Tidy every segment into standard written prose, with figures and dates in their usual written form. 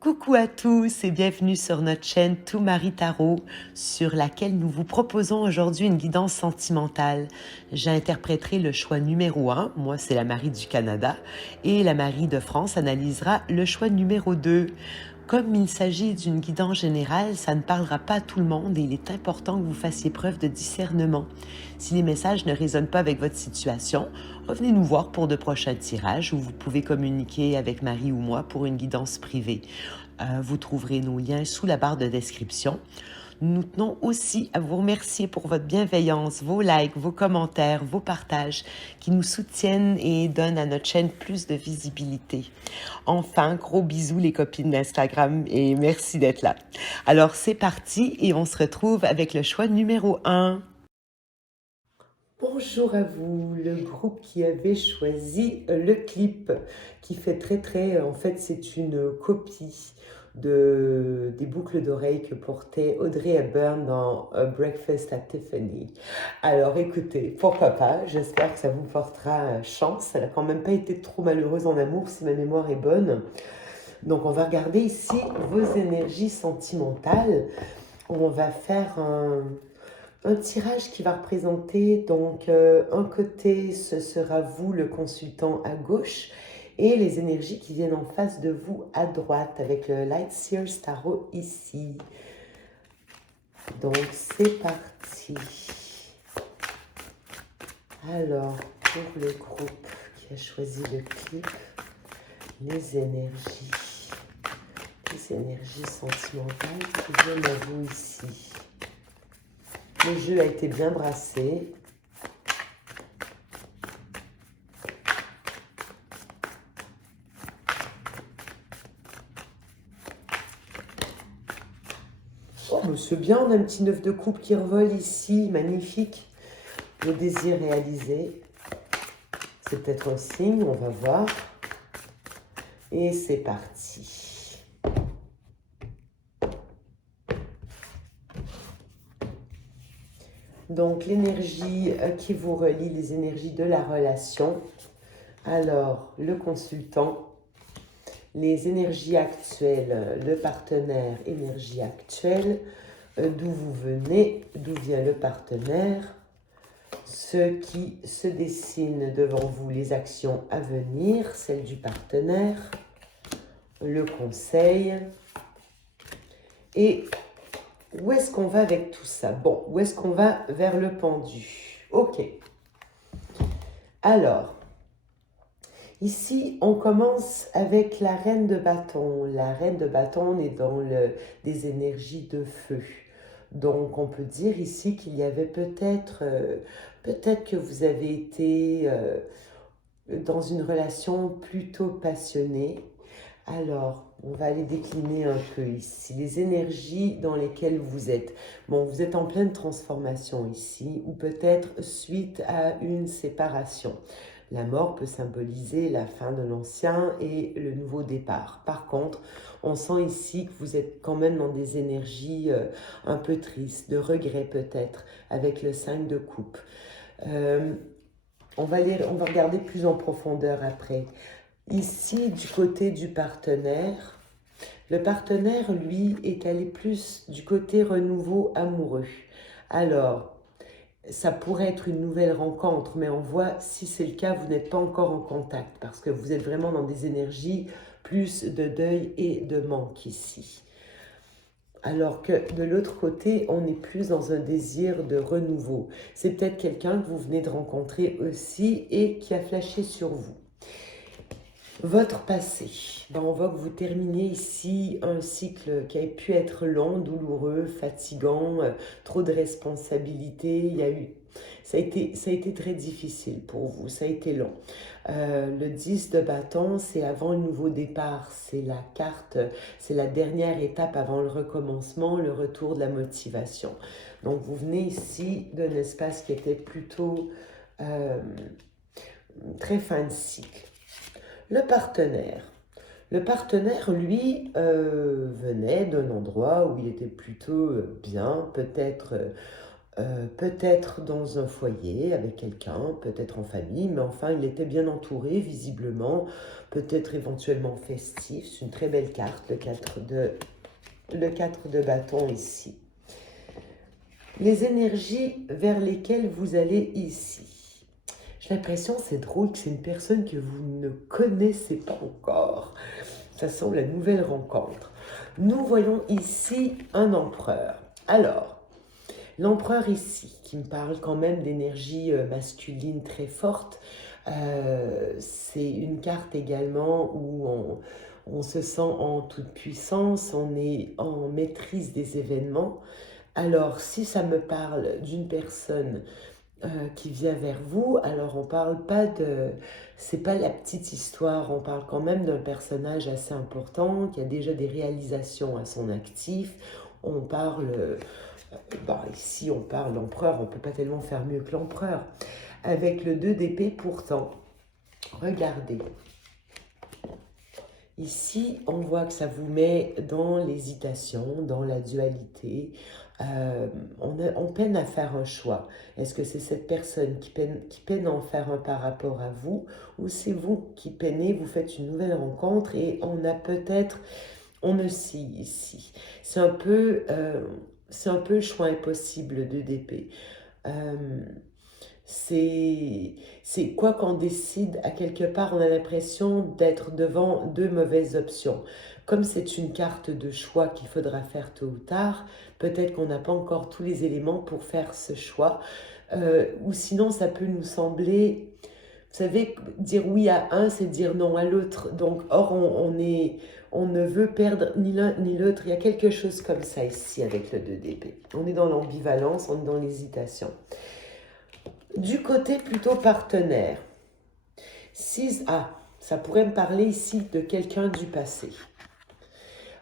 Coucou à tous et bienvenue sur notre chaîne Tout Marie Tarot, sur laquelle nous vous proposons aujourd'hui une guidance sentimentale. J'interpréterai le choix numéro 1, moi c'est la Marie du Canada, et la Marie de France analysera le choix numéro 2. Comme il s'agit d'une guidance générale, ça ne parlera pas à tout le monde et il est important que vous fassiez preuve de discernement. Si les messages ne résonnent pas avec votre situation, revenez nous voir pour de prochains tirages où vous pouvez communiquer avec Marie ou moi pour une guidance privée. Vous trouverez nos liens sous la barre de description. Nous tenons aussi à vous remercier pour votre bienveillance, vos likes, vos commentaires, vos partages qui nous soutiennent et donnent à notre chaîne plus de visibilité. Enfin, gros bisous les copines d'Instagram et merci d'être là. Alors c'est parti et on se retrouve avec le choix numéro 1. Bonjour à vous, le groupe qui avait choisi le clip qui fait en fait c'est une copie des boucles d'oreilles que portait Audrey Hepburn dans A Breakfast at Tiffany. Alors écoutez, pourquoi pas, j'espère que ça vous portera chance, elle n'a quand même pas été trop malheureuse en amour si ma mémoire est bonne. Donc on va regarder ici vos énergies sentimentales, on va faire un tirage qui va représenter, donc un côté ce sera vous le consultant à gauche et les énergies qui viennent en face de vous à droite avec le Light Seers Tarot ici. Donc c'est parti. Alors pour le groupe qui a choisi le clip, les énergies sentimentales qui viennent à vous ici. Le jeu a été bien brassé. Oh, c'est bien, on a un petit 9 de coupe qui revole ici, magnifique. Le désir réalisé. C'est peut-être un signe, on va voir. Et c'est parti. Donc, l'énergie qui vous relie, les énergies de la relation. Alors, le consultant, les énergies actuelles, le partenaire, énergie actuelle, d'où vous venez, d'où vient le partenaire, ce qui se dessine devant vous, les actions à venir, celles du partenaire, le conseil. Et où est-ce qu'on va avec tout ça? Bon, où est-ce qu'on va vers le pendu? Ok. Alors, ici, on commence avec la reine de bâton. La reine de bâton, on est dans des énergies de feu. Donc, on peut dire ici qu'il y avait peut-être que vous avez été dans une relation plutôt passionnée. Alors, on va aller décliner un peu ici les énergies dans lesquelles vous êtes. Bon, vous êtes en pleine transformation ici, ou peut-être suite à une séparation. La mort peut symboliser la fin de l'ancien et le nouveau départ. Par contre, on sent ici que vous êtes quand même dans des énergies un peu tristes, de regret peut-être, avec le 5 de coupe. On va regarder plus en profondeur après. Ici, du côté du partenaire, le partenaire, lui, est allé plus du côté renouveau amoureux. Alors, ça pourrait être une nouvelle rencontre, mais on voit, si c'est le cas, vous n'êtes pas encore en contact, parce que vous êtes vraiment dans des énergies plus de deuil et de manque ici. Alors que de l'autre côté, on est plus dans un désir de renouveau. C'est peut-être quelqu'un que vous venez de rencontrer aussi et qui a flashé sur vous. Votre passé, on voit que vous terminez ici un cycle qui a pu être long, douloureux, fatigant, trop de responsabilités. Ça a été très difficile pour vous, ça a été long. Le 10 de bâton, c'est avant le nouveau départ, c'est la carte, c'est la dernière étape avant le recommencement, le retour de la motivation. Donc vous venez ici d'un espace qui était plutôt très fin de cycle. Le partenaire. Le partenaire, lui, venait d'un endroit où il était plutôt bien, peut-être peut-être dans un foyer avec quelqu'un, peut-être en famille, mais enfin il était bien entouré visiblement, peut-être éventuellement festif. C'est une très belle carte, le 4 de bâton ici. Les énergies vers lesquelles vous allez ici. J'ai l'impression, c'est drôle, que c'est une personne que vous ne connaissez pas encore. Ça semble la nouvelle rencontre. Nous voyons ici un empereur. Alors, l'empereur ici, qui me parle quand même d'énergie masculine très forte, c'est une carte également où on se sent en toute puissance, on est en maîtrise des événements. Alors, si ça me parle d'une personne qui vient vers vous, alors on parle pas de... C'est pas la petite histoire, on parle quand même d'un personnage assez important, qui a déjà des réalisations à son actif. On parle... ici, on parle l'empereur, on peut pas tellement faire mieux que l'empereur. Avec le 2 d'épée, pourtant, regardez. Ici, on voit que ça vous met dans l'hésitation, dans la dualité. On peine à faire un choix. Est-ce que c'est cette personne qui peine à en faire un par rapport à vous, ou c'est vous qui peinez, vous faites une nouvelle rencontre et on a peut-être, on oscille ici. C'est un peu le choix impossible de d'épée. Euh, c'est quoi qu'on décide, à quelque part, on a l'impression d'être devant deux mauvaises options. Comme c'est une carte de choix qu'il faudra faire tôt ou tard, peut-être qu'on n'a pas encore tous les éléments pour faire ce choix. Ou sinon, ça peut nous sembler, vous savez, dire oui à un, c'est dire non à l'autre. Donc, or, on ne veut perdre ni l'un ni l'autre. Il y a quelque chose comme ça ici avec le 2 d'épée. On est dans l'ambivalence, on est dans l'hésitation. Du côté plutôt partenaire, 6, ça pourrait me parler ici de quelqu'un du passé.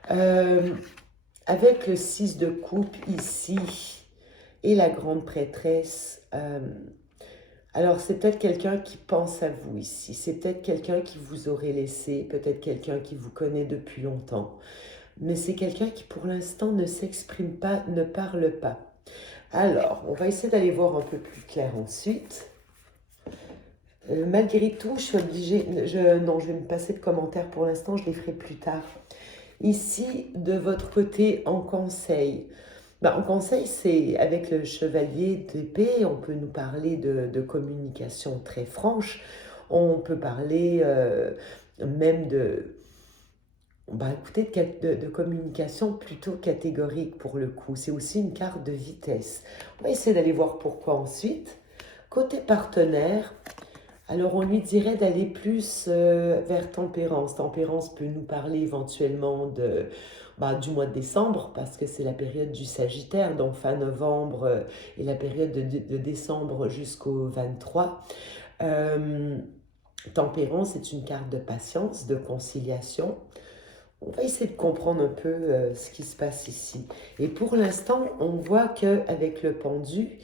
Avec le 6 de coupe ici et la grande prêtresse, alors c'est peut-être quelqu'un qui pense à vous ici, c'est peut-être quelqu'un qui vous aurait laissé, peut-être quelqu'un qui vous connaît depuis longtemps, mais c'est quelqu'un qui pour l'instant ne s'exprime pas, ne parle pas. Alors, on va essayer d'aller voir un peu plus clair ensuite. Malgré tout, je suis obligée... non, je vais me passer de commentaires pour l'instant, je les ferai plus tard. Ici, de votre côté, en conseil. En conseil, c'est avec le chevalier d'épée, on peut nous parler de communication très franche. On peut parler même écoutez, de communication plutôt catégorique pour le coup. C'est aussi une carte de vitesse. On va essayer d'aller voir pourquoi ensuite. Côté partenaire, alors on lui dirait d'aller plus vers Tempérance. Tempérance peut nous parler éventuellement du mois de décembre, parce que c'est la période du Sagittaire, donc fin novembre et la période de décembre jusqu'au 23. Tempérance est une carte de patience, de conciliation. On va essayer de comprendre un peu ce qui se passe ici. Et pour l'instant, on voit qu'avec le pendu,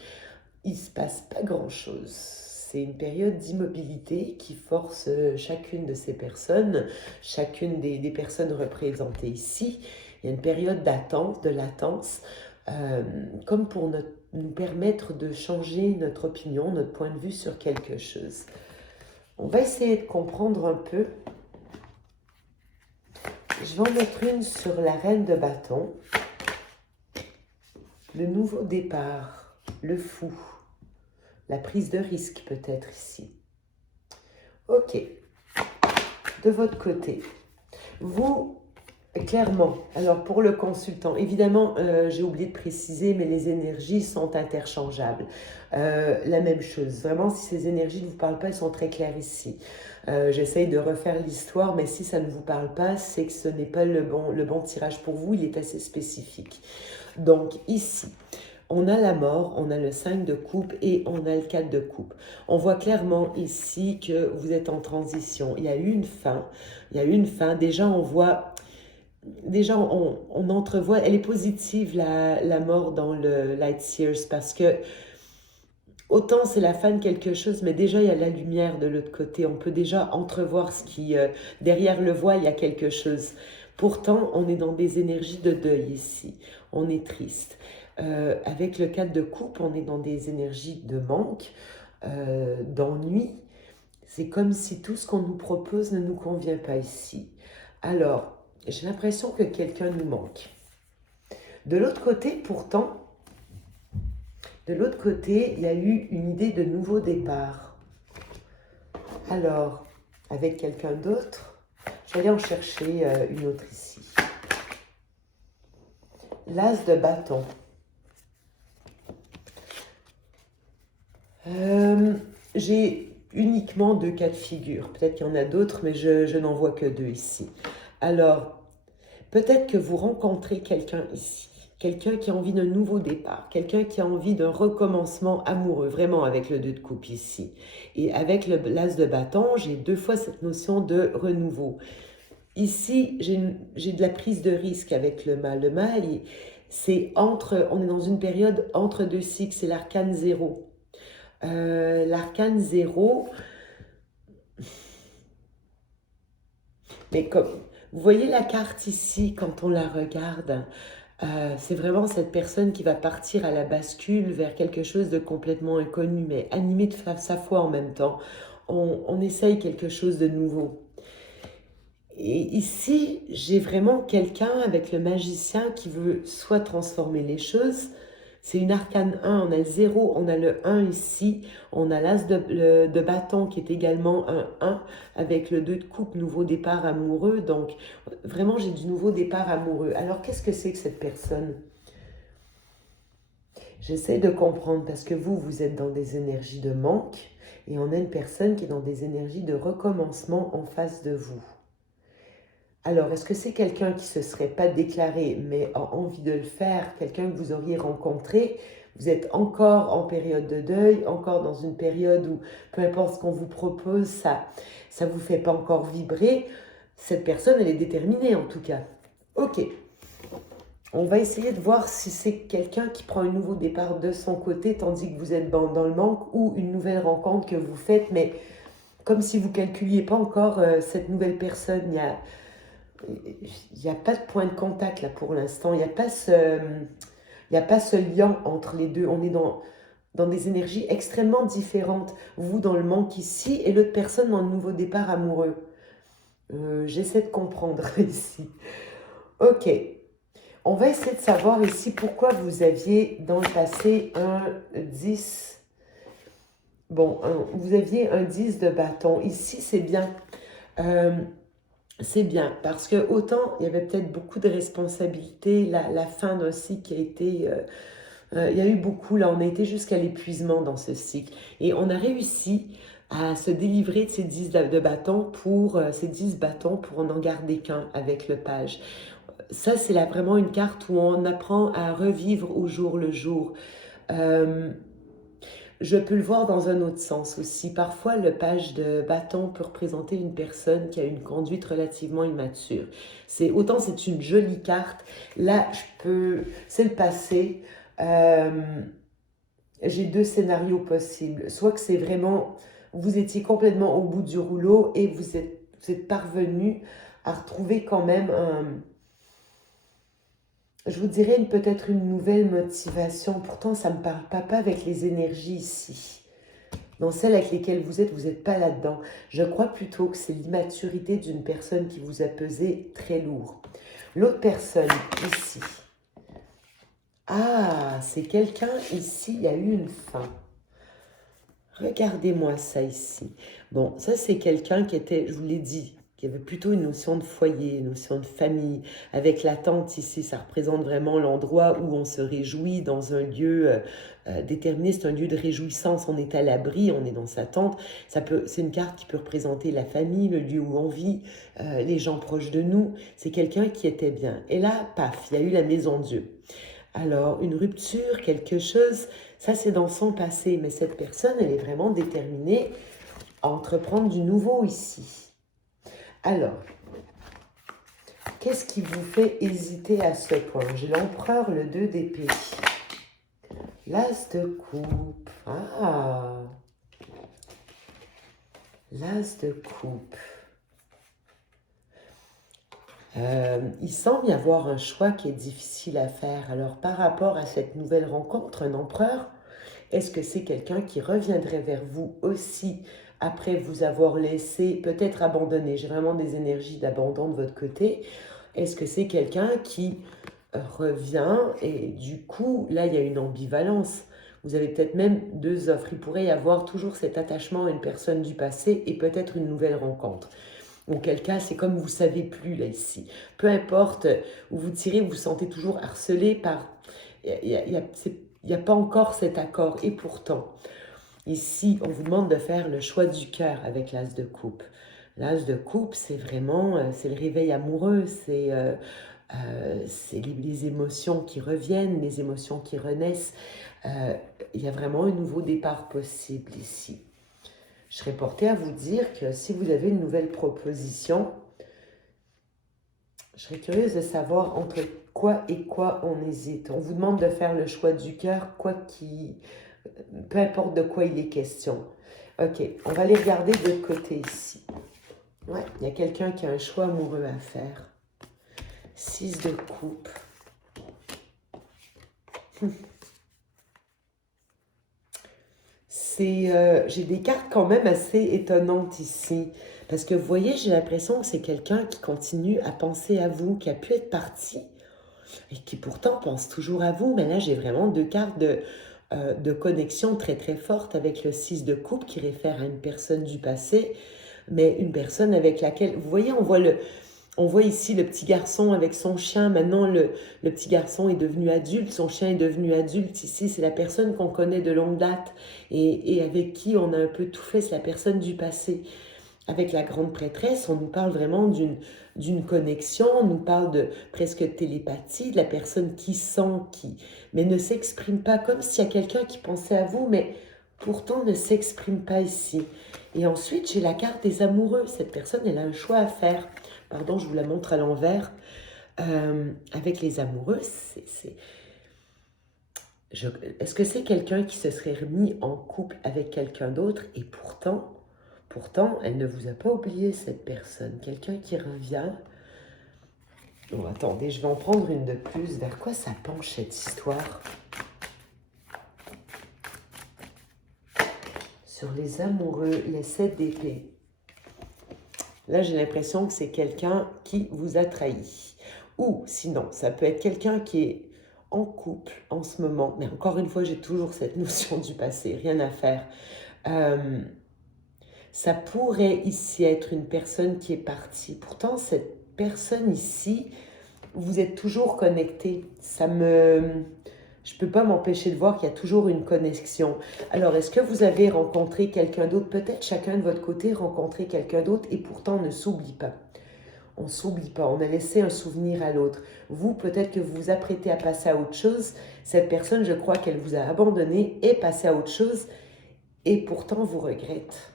il ne se passe pas grand-chose. C'est une période d'immobilité qui force chacune de ces personnes, chacune des personnes représentées ici. Il y a une période d'attente, de latence, comme pour nous permettre de changer notre opinion, notre point de vue sur quelque chose. On va essayer de comprendre un peu. Je vais en mettre une sur la reine de bâton. Le nouveau départ, le fou, la prise de risque peut-être ici. Ok, de votre côté, vous, clairement, alors pour le consultant, évidemment, j'ai oublié de préciser, mais les énergies sont interchangeables. La même chose, vraiment, si ces énergies ne vous parlent pas, elles sont très claires ici. J'essaye de refaire l'histoire, mais si ça ne vous parle pas, c'est que ce n'est pas le bon tirage pour vous, il est assez spécifique. Donc ici, on a la mort, on a le 5 de coupe et on a le 4 de coupe. On voit clairement ici que vous êtes en transition. Il y a eu une fin. Déjà, on voit... Déjà, on entrevoit... Elle est positive, la mort dans le Light Seers, parce que autant c'est la fin de quelque chose, mais déjà il y a la lumière de l'autre côté. On peut déjà entrevoir ce qui... derrière le voile, il y a quelque chose. Pourtant, on est dans des énergies de deuil ici. On est triste. Avec le 4 de coupe, on est dans des énergies de manque, d'ennui. C'est comme si tout ce qu'on nous propose ne nous convient pas ici. Alors, j'ai l'impression que quelqu'un nous manque. De l'autre côté, pourtant, de l'autre côté, il y a eu une idée de nouveau départ. Alors, avec quelqu'un d'autre, je vais aller en chercher une autre ici. L'as de bâton. J'ai uniquement 2 cas de figure. Peut-être qu'il y en a d'autres, mais je n'en vois que 2 ici. Alors, peut-être que vous rencontrez quelqu'un ici. Quelqu'un qui a envie d'un nouveau départ. Quelqu'un qui a envie d'un recommencement amoureux. Vraiment avec le 2 de coupe ici. Et avec l'as de bâton, j'ai 2 fois cette notion de renouveau. Ici, j'ai de la prise de risque avec le mal. Le mal, on est dans une période entre 2 cycles. C'est l'arcane 0. L'arcane 0, mais comme vous voyez la carte ici, quand on la regarde, c'est vraiment cette personne qui va partir à la bascule vers quelque chose de complètement inconnu, mais animé de sa foi en même temps. On essaye quelque chose de nouveau. Et ici, j'ai vraiment quelqu'un avec le magicien qui veut soit transformer les choses. C'est une arcane 1, on a le 0, on a le 1 ici, on a l'as de bâton qui est également un 1 avec le 2 de coupe, nouveau départ amoureux. Donc vraiment j'ai du nouveau départ amoureux. Alors qu'est-ce que c'est que cette personne? J'essaie de comprendre parce que vous êtes dans des énergies de manque et on a une personne qui est dans des énergies de recommencement en face de vous. Alors, est-ce que c'est quelqu'un qui ne se serait pas déclaré, mais a envie de le faire, quelqu'un que vous auriez rencontré? Vous êtes encore en période de deuil, encore dans une période où, peu importe ce qu'on vous propose, ça ne vous fait pas encore vibrer. Cette personne, elle est déterminée en tout cas. Ok, on va essayer de voir si c'est quelqu'un qui prend un nouveau départ de son côté, tandis que vous êtes dans le manque, ou une nouvelle rencontre que vous faites, mais comme si vous ne calculiez pas encore cette nouvelle personne. Il n'y a pas de point de contact là pour l'instant. Il n'y a pas ce lien entre les deux. On est dans des énergies extrêmement différentes. Vous dans le manque ici et l'autre personne dans le nouveau départ amoureux. J'essaie de comprendre ici. Ok. On va essayer de savoir ici pourquoi vous aviez dans le passé un 10. Bon, vous aviez un 10 de bâton. Ici, c'est bien. C'est bien, parce que autant il y avait peut-être beaucoup de responsabilités, la fin d'un cycle qui a été... il y a eu beaucoup, là on a été jusqu'à l'épuisement dans ce cycle. Et on a réussi à se délivrer de ces 10 de bâtons ces 10 bâtons pour en garder qu'un avec le page. Ça, c'est là vraiment une carte où on apprend à revivre au jour le jour. Je peux le voir dans un autre sens aussi. Parfois, le page de bâton peut représenter une personne qui a une conduite relativement immature. Autant c'est une jolie carte. Là, c'est le passé. J'ai 2 scénarios possibles. Soit que c'est vraiment, vous étiez complètement au bout du rouleau et vous êtes parvenu à retrouver quand même je vous dirais peut-être une nouvelle motivation. Pourtant, ça ne me parle pas avec les énergies ici. Dans celles avec lesquelles vous n'êtes pas là-dedans. Je crois plutôt que c'est l'immaturité d'une personne qui vous a pesé très lourd. L'autre personne, ici. Ah, c'est quelqu'un ici, il y a eu une fin. Regardez-moi ça ici. Bon, ça c'est quelqu'un qui était, je vous l'ai dit, qui avait plutôt une notion de foyer, une notion de famille. Avec la tente ici, ça représente vraiment l'endroit où on se réjouit dans un lieu déterminé. C'est un lieu de réjouissance, on est à l'abri, on est dans sa tente. C'est une carte qui peut représenter la famille, le lieu où on vit, les gens proches de nous. C'est quelqu'un qui était bien. Et là, paf, il y a eu la maison Dieu. Alors, une rupture, quelque chose, ça c'est dans son passé. Mais cette personne, elle est vraiment déterminée à entreprendre du nouveau ici. Alors, qu'est-ce qui vous fait hésiter à ce point? J'ai l'empereur, le 2 d'épée. L'as de coupe. Ah! L'as de coupe. Il semble y avoir un choix qui est difficile à faire. Alors, par rapport à cette nouvelle rencontre, un empereur, est-ce que c'est quelqu'un qui reviendrait vers vous aussi après vous avoir laissé, peut-être abandonné? J'ai vraiment des énergies d'abandon de votre côté. Est-ce que c'est quelqu'un qui revient et du coup, là, il y a une ambivalence. Vous avez peut-être même deux offres. Il pourrait y avoir toujours cet attachement à une personne du passé et peut-être une nouvelle rencontre. Auquel cas, c'est comme vous ne savez plus là ici. Peu importe où vous tirez, vous vous sentez toujours harcelé par... Il n'y a pas encore cet accord. Et pourtant, ici, on vous demande de faire le choix du cœur avec l'as de coupe. L'as de coupe, c'est vraiment, c'est le réveil amoureux, c'est les émotions qui reviennent, les émotions qui renaissent. Il y a vraiment un nouveau départ possible ici. Je serais portée à vous dire que si vous avez une nouvelle proposition, je serais curieuse de savoir entre quoi et quoi on hésite. On vous demande de faire le choix du cœur, peu importe de quoi il est question. Ok, on va les regarder de côté ici. Ouais, il y a quelqu'un qui a un choix amoureux à faire. 6 de coupe. J'ai des cartes quand même assez étonnantes ici. Parce que vous voyez, j'ai l'impression que c'est quelqu'un qui continue à penser à vous, qui a pu être parti et qui pourtant pense toujours à vous. Mais là, j'ai vraiment deux cartes de connexion très très fortes avec le 6 de coupe qui réfère à une personne du passé, mais une personne avec laquelle, vous voyez, on voit ici le petit garçon avec son chien. Maintenant, le petit garçon est devenu adulte, son chien est devenu adulte. Ici, c'est la personne qu'on connaît de longue date et avec qui on a un peu tout fait. C'est la personne du passé. Avec la grande prêtresse, on nous parle vraiment d'une connexion, on nous parle de presque télépathie, de la personne qui sent, mais ne s'exprime pas, comme s'il y a quelqu'un qui pensait à vous, mais pourtant ne s'exprime pas ici. Et ensuite, j'ai la carte des amoureux. Cette personne, elle a un choix à faire. Pardon, je vous la montre à l'envers. Avec les amoureux, est-ce que c'est quelqu'un qui se serait remis en couple avec quelqu'un d'autre et pourtant, elle ne vous a pas oublié, cette personne. Quelqu'un qui revient. Bon, attendez, je vais en prendre une de plus. Vers quoi ça penche, cette histoire? Sur les amoureux, les 7 d'épée. Là, j'ai l'impression que c'est quelqu'un qui vous a trahi. Ou sinon, ça peut être quelqu'un qui est en couple en ce moment. Mais encore une fois, j'ai toujours cette notion du passé, rien à faire. Ça pourrait ici être une personne qui est partie. Pourtant, cette personne ici, vous êtes toujours connecté. Je ne peux pas m'empêcher de voir qu'il y a toujours une connexion. Alors, est-ce que vous avez rencontré quelqu'un d'autre? Peut-être chacun de votre côté rencontré quelqu'un d'autre et pourtant on ne s'oublie pas. On ne s'oublie pas, on a laissé un souvenir à l'autre. Vous, peut-être que vous vous apprêtez à passer à autre chose. Cette personne, je crois qu'elle vous a abandonné et passé à autre chose et pourtant vous regrette.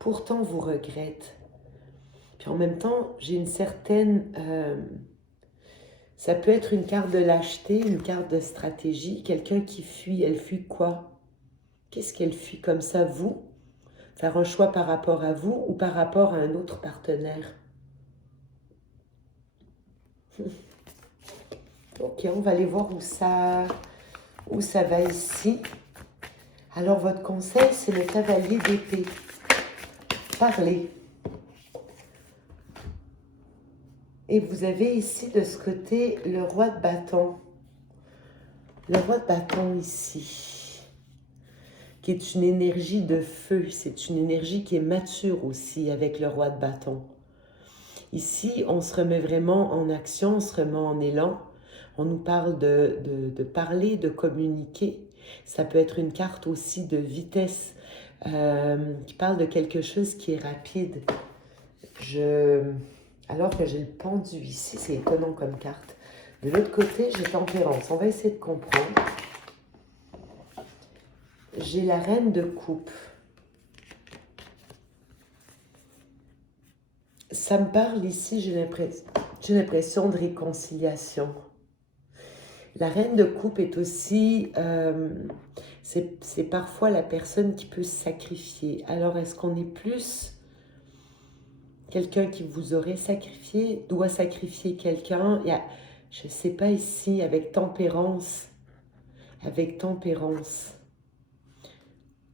Pourtant vous regrette. Puis en même temps, j'ai une certaine... ça peut être une carte de lâcheté, une carte de stratégie. Quelqu'un qui fuit, elle fuit quoi? Qu'est-ce qu'elle fuit comme ça, vous? Faire un choix par rapport à vous ou par rapport à un autre partenaire? Ok, on va aller voir où ça va ici. Alors, votre conseil, c'est le cavalier d'épée. Parlez. Et vous avez ici, de ce côté, le roi de bâton. Le roi de bâton ici, qui est une énergie de feu. C'est une énergie qui est mature aussi avec le roi de bâton. Ici, on se remet vraiment en action, on se remet en élan. On nous parle de parler, de communiquer. Ça peut être une carte aussi de vitesse qui parle de quelque chose qui est rapide. Alors que j'ai le pendu ici, c'est étonnant comme carte. De l'autre côté, j'ai tempérance. On va essayer de comprendre. J'ai la reine de coupe. Ça me parle ici, j'ai l'impression de réconciliation. La reine de coupe est aussi, c'est parfois la personne qui peut se sacrifier. Alors, est-ce qu'on est plus quelqu'un qui vous aurait sacrifié, doit sacrifier quelqu'un. Je ne sais pas ici, avec tempérance. Avec tempérance.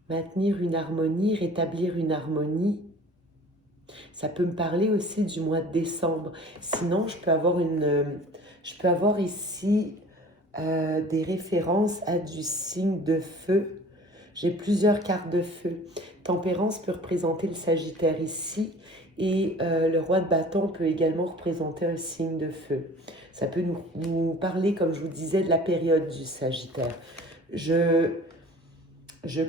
Maintenir une harmonie, rétablir une harmonie. Ça peut me parler aussi du mois de décembre. Sinon, je peux avoir ici des références à du signe de feu. J'ai plusieurs cartes de feu. Tempérance peut représenter le Sagittaire ici et le roi de bâton peut également représenter un signe de feu. Ça peut nous parler, comme je vous disais, de la période du Sagittaire. Je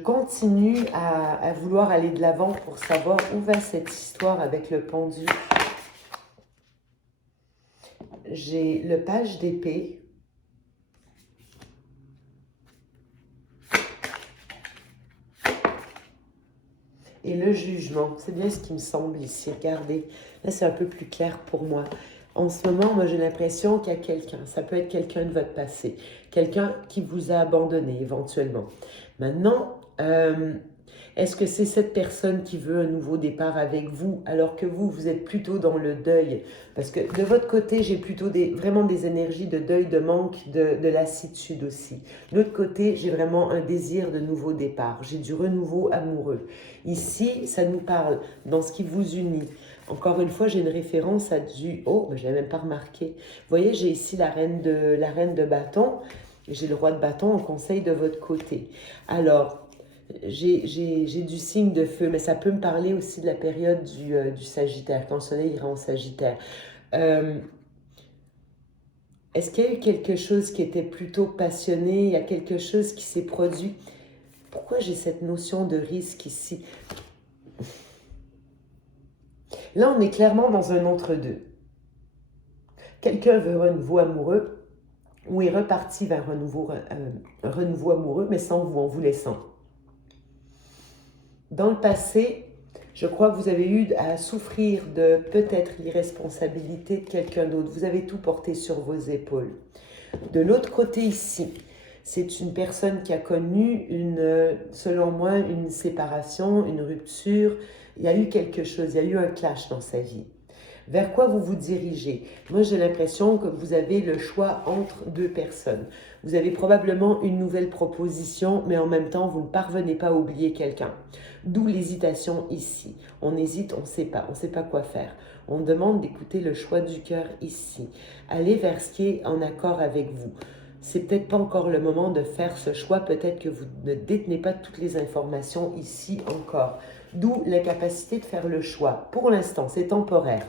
continue à vouloir aller de l'avant pour savoir où va cette histoire avec le pendu. J'ai le page d'épée. Et le jugement, c'est bien ce qui me semble ici. Regardez, là c'est un peu plus clair pour moi. En ce moment, moi j'ai l'impression qu'il y a quelqu'un, ça peut être quelqu'un de votre passé, quelqu'un qui vous a abandonné éventuellement. Maintenant, est-ce que c'est cette personne qui veut un nouveau départ avec vous, alors que vous êtes plutôt dans le deuil? Parce que de votre côté, j'ai plutôt vraiment des énergies de deuil, de manque, de lassitude aussi. De l'autre côté, j'ai vraiment un désir de nouveau départ. J'ai du renouveau amoureux. Ici, ça nous parle dans ce qui vous unit. Encore une fois, j'ai une référence à du... Oh, je ne l'avais même pas remarqué. Vous voyez, j'ai ici la reine de bâton. J'ai le roi de bâton en conseil de votre côté. Alors, j'ai du signe de feu, mais ça peut me parler aussi de la période du Sagittaire, quand le soleil ira en Sagittaire. Est-ce qu'il y a eu quelque chose qui était plutôt passionné? Il y a quelque chose qui s'est produit? Pourquoi j'ai cette notion de risque ici? Là, on est clairement dans un entre-deux. Quelqu'un veut un renouveau amoureux ou est reparti vers un renouveau amoureux, mais sans vous, en vous laissant. Dans le passé, je crois que vous avez eu à souffrir de peut-être l'irresponsabilité de quelqu'un d'autre. Vous avez tout porté sur vos épaules. De l'autre côté ici, c'est une personne qui a connu, selon moi, une séparation, une rupture. Il y a eu quelque chose, il y a eu un clash dans sa vie. Vers quoi vous vous dirigez? Moi, j'ai l'impression que vous avez le choix entre deux personnes. Vous avez probablement une nouvelle proposition, mais en même temps, vous ne parvenez pas à oublier quelqu'un. D'où l'hésitation ici. On hésite, on ne sait pas quoi faire. On demande d'écouter le choix du cœur ici. Allez vers ce qui est en accord avec vous. C'est peut-être pas encore le moment de faire ce choix. Peut-être que vous ne détenez pas toutes les informations ici encore. D'où l'incapacité de faire le choix. Pour l'instant, c'est temporaire.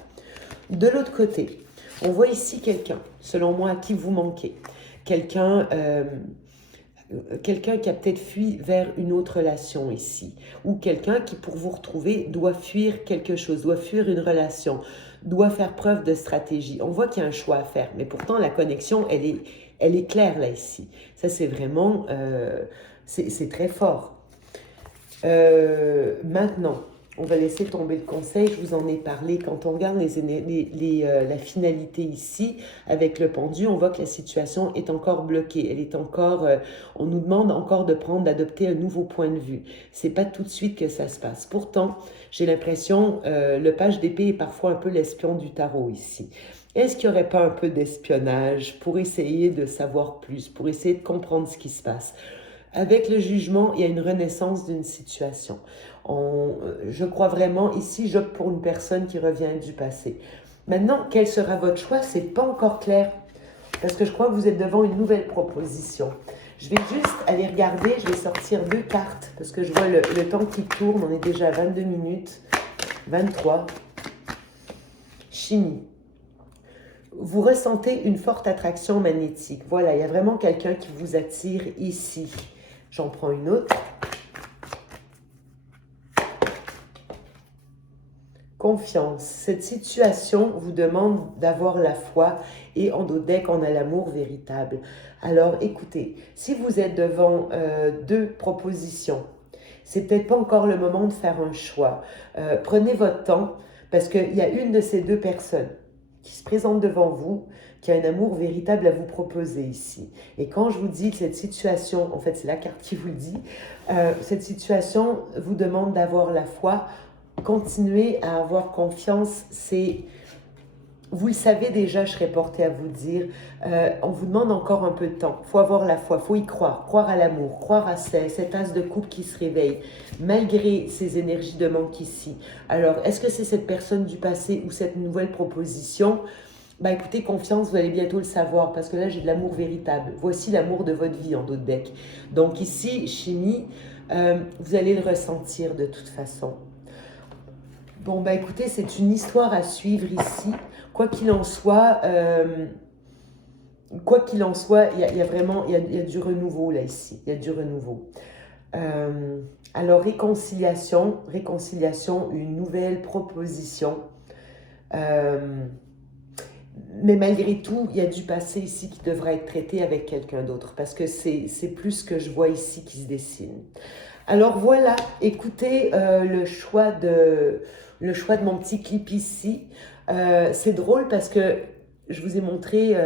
De l'autre côté, on voit ici quelqu'un, selon moi, à qui vous manquez. Quelqu'un qui a peut-être fui vers une autre relation ici. Ou quelqu'un qui, pour vous retrouver, doit fuir quelque chose, doit fuir une relation, doit faire preuve de stratégie. On voit qu'il y a un choix à faire, mais pourtant la connexion, elle est claire là ici. Ça, c'est vraiment... c'est très fort. Maintenant, on va laisser tomber le conseil, je vous en ai parlé. Quand on regarde la finalité ici, avec le pendu, on voit que la situation est encore bloquée. Elle est encore, on nous demande encore d'adopter un nouveau point de vue. C'est pas tout de suite que ça se passe. Pourtant, j'ai l'impression, le page d'épée est parfois un peu l'espion du tarot ici. Est-ce qu'il n'y aurait pas un peu d'espionnage pour essayer de savoir plus, pour essayer de comprendre ce qui se passe? Avec le jugement, il y a une renaissance d'une situation. Je crois vraiment, ici, j'opte pour une personne qui revient du passé. Maintenant, quel sera votre choix? Ce n'est pas encore clair, parce que je crois que vous êtes devant une nouvelle proposition. Je vais juste aller regarder, je vais sortir 2 cartes, parce que je vois le temps qui tourne, on est déjà à 22 minutes, 23. Chimie. Vous ressentez une forte attraction magnétique. Voilà, il y a vraiment quelqu'un qui vous attire ici. J'en prends une autre. Confiance. Cette situation vous demande d'avoir la foi et en dos deck, on a l'amour véritable. Alors, écoutez, si vous êtes devant 2 propositions, c'est peut-être pas encore le moment de faire un choix. Prenez votre temps parce qu'il y a une de ces 2 personnes qui se présente devant vous, qui a un amour véritable à vous proposer ici. Et quand je vous dis que cette situation, en fait c'est la carte qui vous le dit, cette situation vous demande d'avoir la foi continuez à avoir confiance, c'est... Vous le savez déjà, je serais portée à vous dire, on vous demande encore un peu de temps. Il faut avoir la foi, il faut y croire, croire à l'amour, croire à cet as de coupe qui se réveille, malgré ces énergies de manque ici. Alors, est-ce que c'est cette personne du passé ou cette nouvelle proposition? Bah écoutez, confiance, vous allez bientôt le savoir, parce que là, j'ai de l'amour véritable. Voici l'amour de votre vie, en d'autres becs. Donc ici, chimie, vous allez le ressentir de toute façon. Bon, bah écoutez, c'est une histoire à suivre ici. Quoi qu'il en soit, il y a vraiment, il y a du renouveau là, ici. Il y a du renouveau. Euh, alors, réconciliation, une nouvelle proposition. Euh, mais malgré tout, il y a du passé ici qui devra être traité avec quelqu'un d'autre, parce que c'est plus ce que je vois ici qui se dessine. Alors voilà, écoutez le choix de mon petit clip ici. C'est drôle parce que je vous ai montré,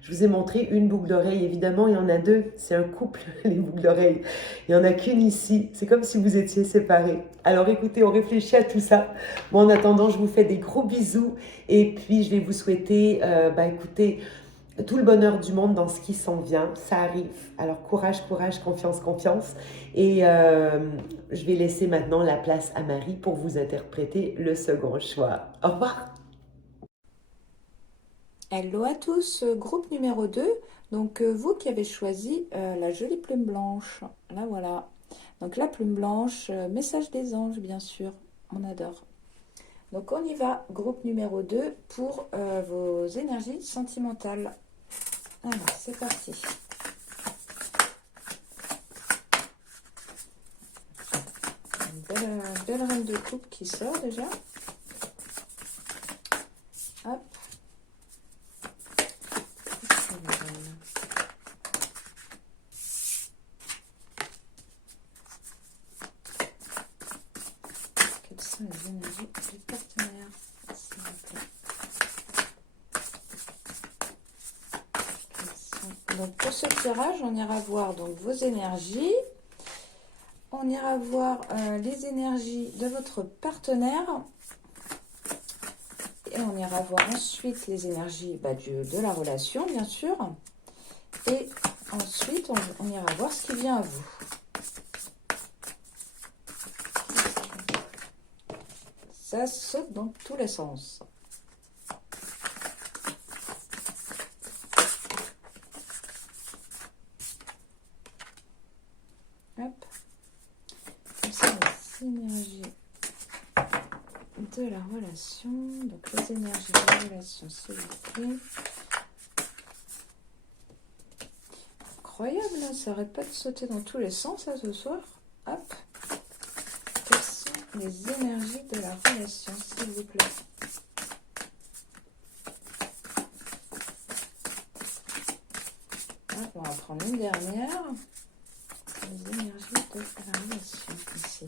je vous ai montré une boucle d'oreille. Évidemment, il y en a deux. C'est un couple, les boucles d'oreilles. Il n'y en a qu'une ici. C'est comme si vous étiez séparés. Alors écoutez, on réfléchit à tout ça. Bon, en attendant, je vous fais des gros bisous. Et puis, je vais vous souhaiter, écoutez, tout le bonheur du monde dans ce qui s'en vient. Ça arrive. Alors courage, courage, confiance, confiance. Et je vais laisser maintenant la place à Marie pour vous interpréter le second choix. Au revoir. Hello à tous, groupe numéro 2. Donc vous qui avez choisi la jolie plume blanche. Là voilà. Donc la plume blanche, message des anges bien sûr. On adore. Donc on y va, groupe numéro 2 pour vos énergies sentimentales. Alors c'est parti. Une belle reine de coupe qui sort déjà. Hop. Quelles sont les énergies du partenaire, s'il vous plaît. Donc pour ce tirage, on ira voir donc vos énergies. On ira voir les énergies de votre partenaire. Et on ira voir ensuite les énergies de la relation, bien sûr. Et ensuite, on ira voir ce qui vient à vous. Ça saute dans tous les sens. Hop. Comme ça, les énergies de la relation. Donc, les énergies de la relation, s'il vous plaît. Incroyable, hein, ça arrête pas de sauter dans tous les sens, ça, ce soir. Hop. Quelles sont les énergies de la relation, s'il vous plaît? Hop, on va prendre une dernière. Les énergies de la relation, ici.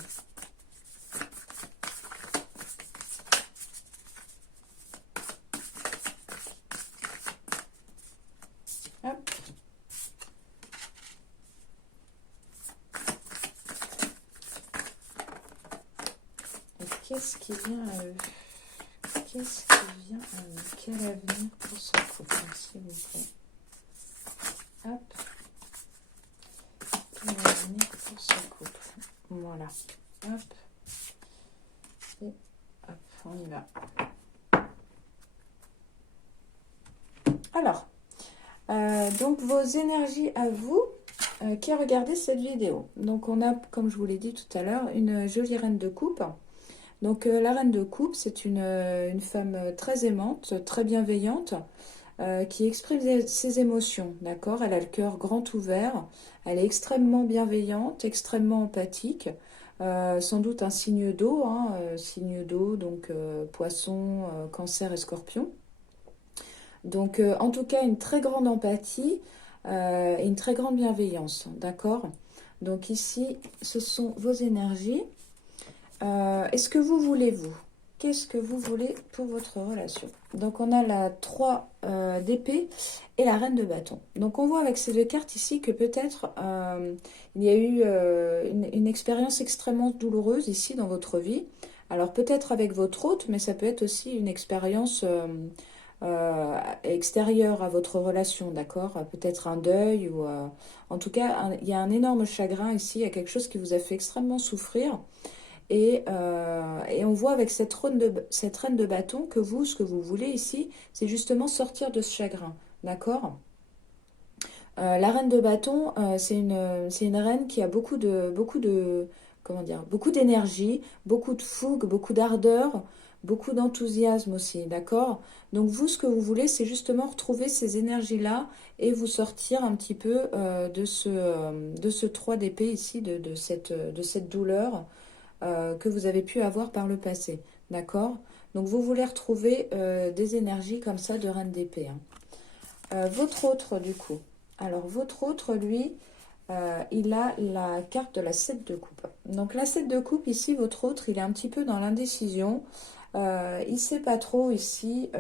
Hop. Et qu'est-ce qui vient à eux? Qu'est-ce qui vient à eux? Quel avenir pour ce couple, s'il vous plaît? Hop. Quel avenir pour ce couple? Voilà. Hop. Et hop, on y va. Alors, donc vos énergies à vous qui regardez cette vidéo. Donc on a, comme je vous l'ai dit tout à l'heure, une jolie reine de coupe. Donc la reine de coupe, c'est une femme très aimante, très bienveillante, qui exprime ses émotions, d'accord? Elle a le cœur grand ouvert, elle est extrêmement bienveillante, extrêmement empathique, sans doute un signe d'eau, hein, donc poisson, cancer et scorpion. Donc en tout cas, une très grande empathie et une très grande bienveillance, d'accord? Donc ici, ce sont vos énergies. Est-ce que vous voulez, vous? Qu'est-ce que vous voulez pour votre relation? Donc, on a la 3 d'épée et la reine de bâton. Donc, on voit avec ces deux cartes ici que peut-être il y a eu une expérience extrêmement douloureuse ici dans votre vie, Alors peut-être avec votre hôte, mais ça peut être aussi une expérience extérieure à votre relation, d'accord? Peut-être un deuil ou en tout cas, il y a un énorme chagrin ici, il y a quelque chose qui vous a fait extrêmement souffrir. Et on voit avec cette reine de bâton que vous, ce que vous voulez ici, c'est justement sortir de ce chagrin, d'accord? La reine de bâton, c'est une reine qui a comment dire, beaucoup d'énergie, beaucoup de fougue, beaucoup d'ardeur, beaucoup d'enthousiasme aussi, d'accord? Donc vous, ce que vous voulez, c'est justement retrouver ces énergies-là et vous sortir un petit peu de ce 3 d'épée ici, de cette douleur que vous avez pu avoir par le passé, d'accord? Donc vous voulez retrouver des énergies comme ça de reine d'épée, hein. Votre autre, du coup. Alors, votre autre, lui, il a la carte de la 7 de coupe. Donc, la 7 de coupe, ici, votre autre, il est un petit peu dans l'indécision. Il ne sait pas trop, ici,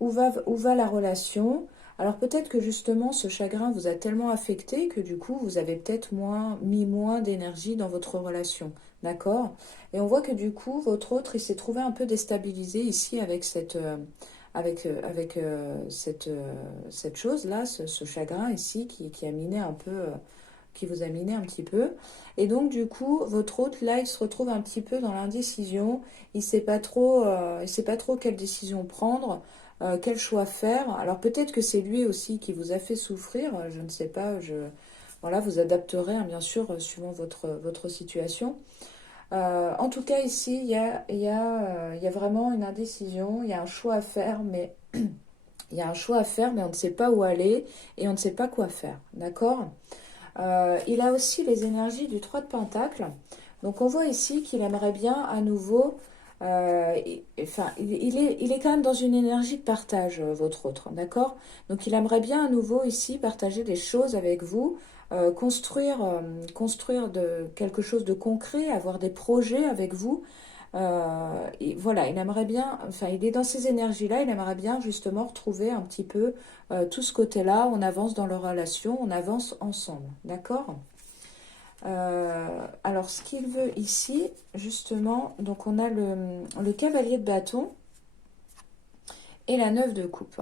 où va la relation. Alors, peut-être que, justement, ce chagrin vous a tellement affecté que, du coup, vous avez peut-être mis moins d'énergie dans votre relation. D'accord? Et on voit que, du coup, votre autre, il s'est trouvé un peu déstabilisé, ici, avec cette chose-là, ce chagrin ici qui a miné un peu, qui vous a miné un petit peu. Et donc du coup, votre hôte là, il se retrouve un petit peu dans l'indécision. Il sait pas trop quelle décision prendre, quel choix faire. Alors peut-être que c'est lui aussi qui vous a fait souffrir. Je ne sais pas. Voilà, vous adapterez hein, bien sûr suivant votre situation. En tout cas, ici, il y a vraiment une indécision, il y a un choix à faire, mais il y a un choix à faire, mais on ne sait pas où aller et on ne sait pas quoi faire. D'accord? Il a aussi les énergies du 3 de Pentacle. Donc on voit ici qu'il aimerait bien à nouveau. Enfin, il est quand même dans une énergie de partage, votre autre, d'accord? Donc il aimerait bien à nouveau ici partager des choses avec vous, construire quelque chose de concret, avoir des projets avec vous. Et voilà, il aimerait bien, enfin, il est dans ces énergies-là, il aimerait bien justement retrouver un petit peu tout ce côté-là. On avance dans leur relation, on avance ensemble, d'accord? Alors, ce qu'il veut ici, justement, donc on a le cavalier de bâton et la 9 de coupe.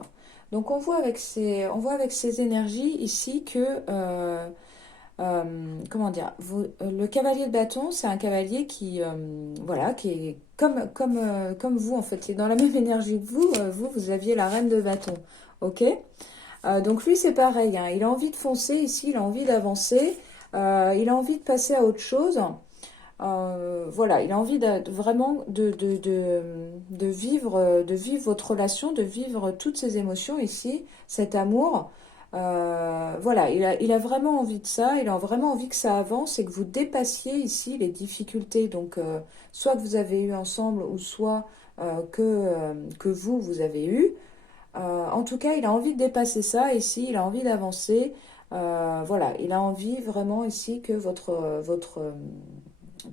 Donc, on voit avec ces énergies ici que comment dire, le cavalier de bâton, c'est un cavalier qui, voilà, qui est comme vous, en fait, qui est dans la même énergie que vous. Vous aviez la reine de bâton. Ok? Donc lui, c'est pareil, hein, il a envie de foncer ici, il a envie d'avancer, il a envie de passer à autre chose. Voilà, il a envie vraiment de vivre votre relation, de vivre toutes ces émotions ici, cet amour. Voilà, il a vraiment envie de ça, il a vraiment envie que ça avance et que vous dépassiez ici les difficultés, donc soit que vous avez eu ensemble ou soit que vous avez eu. En tout cas, il a envie de dépasser ça ici, il a envie d'avancer. Voilà, il a envie vraiment ici que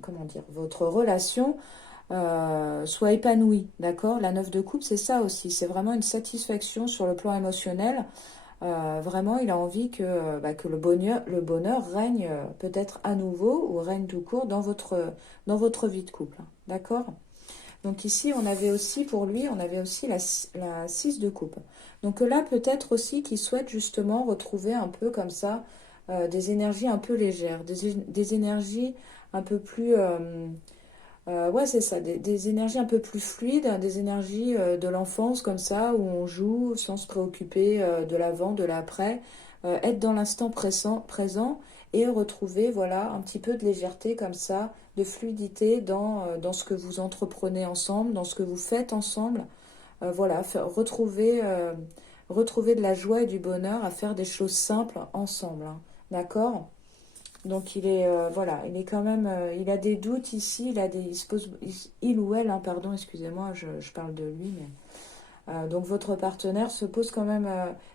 comment dire, votre relation soit épanouie, d'accord? La 9 de coupe, c'est ça aussi, c'est vraiment une satisfaction sur le plan émotionnel. Vraiment, il a envie que le bonheur règne peut-être à nouveau ou règne tout court dans votre vie de couple, d'accord? Donc ici, on avait aussi pour lui, on avait aussi la 6 de coupe. Donc là, peut-être aussi qu'il souhaite justement retrouver un peu comme ça des énergies un peu légères, des énergies un peu plus... ouais, c'est ça, des énergies un peu plus fluides, des énergies de l'enfance comme ça, où on joue sans se préoccuper de l'avant, de l'après, être dans l'instant présent et retrouver voilà, un petit peu de légèreté comme ça, de fluidité dans ce que vous entreprenez ensemble, dans ce que vous faites ensemble. Voilà, retrouver de la joie et du bonheur à faire des choses simples ensemble, hein. D'accord? Donc voilà, il est quand même, il a des doutes ici, il se pose, il ou elle, hein, pardon, excusez-moi, je parle de lui, mais donc votre partenaire se pose quand même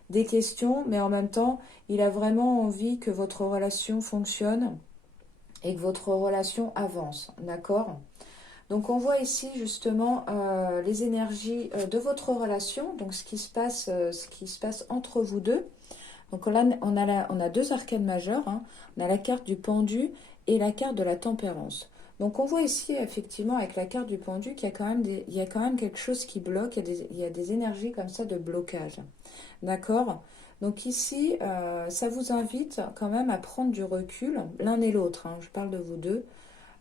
des questions, mais en même temps, il a vraiment envie que votre relation fonctionne et que votre relation avance, d'accord? Donc on voit ici justement les énergies de votre relation, donc ce qui se passe entre vous deux. Donc là, on a deux arcanes majeures, hein. On a la carte du pendu et la carte de la tempérance. Donc on voit ici effectivement avec la carte du pendu qu'il y a quand même il y a quand même quelque chose qui bloque, il y a des énergies comme ça de blocage. D'accord? Donc ici, ça vous invite quand même à prendre du recul, l'un et l'autre, hein, je parle de vous deux,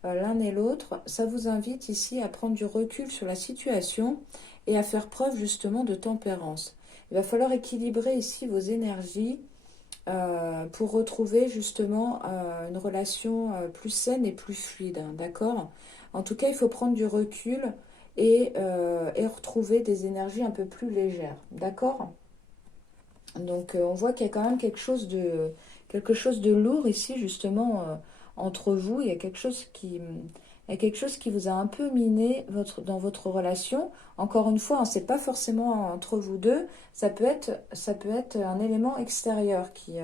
l'un et l'autre, ça vous invite ici à prendre du recul sur la situation et à faire preuve justement de tempérance. Il va falloir équilibrer ici vos énergies pour retrouver justement une relation plus saine et plus fluide, hein, d'accord? En tout cas, il faut prendre du recul et retrouver des énergies un peu plus légères, d'accord? Donc on voit qu'il y a quand même quelque chose de lourd ici justement entre vous. Il y a quelque chose qui vous a un peu miné dans votre relation. Encore une fois, hein, c'est pas forcément entre vous deux. Ça peut être un élément extérieur qui